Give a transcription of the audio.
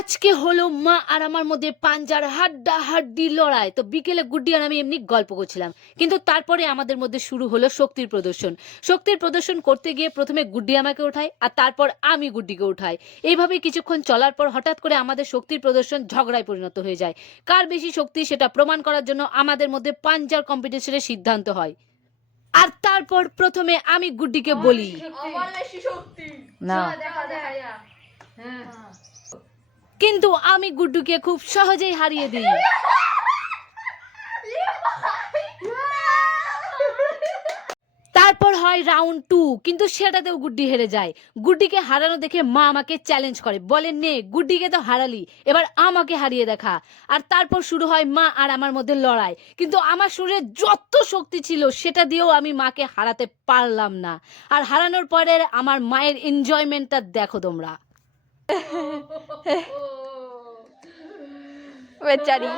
আজকে হলো মা আর আমার মধ্যে পাঞ্জার হাড্ডাহাড্ডি লড়াই। তো বিকেলে গুড্ডি আর আমি এমনি গল্প করছিলাম, কিন্তু তারপরে আমাদের মধ্যে শুরু হলো শক্তির প্রদর্শন। শক্তির প্রদর্শন করতে গিয়ে প্রথমে গুড্ডি আমাকে ওঠায় আর তারপর আমি গুড্ডিকে উঠাই। এইভাবে কিছুক্ষণ চলার পর হঠাৎ করে আমাদের শক্তির প্রদর্শন ঝগড়ায় পরিণত হয়ে যায়। কার বেশি শক্তি সেটা প্রমাণ করার জন্য আমাদের মধ্যে পাঞ্জার কম্পিটিশনের সিদ্ধান্ত হয়। আর তারপর প্রথমে আমি গুড্ডিকে বলি, না কিন্তু আমি গুড্ডুকে খুব সহজেই হারিয়ে দিই। তারপর হয় রাউন্ড 2, কিন্তু সেটাতেও গুড্ডি হেরে যায়। গুড্ডিকে হারানো দেখে মা আমাকে চ্যালেঞ্জ করে, বলেন নে গুড্ডিকে তো হারালি, এবার আমাকে হারিয়ে দেখা। আর তারপর শুরু হয় মা আর আমার মধ্যে লড়াই, কিন্তু আমার শরীরে যত শক্তি ছিল সেটা দিয়েও আমি মাকে হারাতে পারলাম না। আর হারানোর পরে আমার মায়ের এনজয়মেন্টটা দেখো তোমরা। বেচারি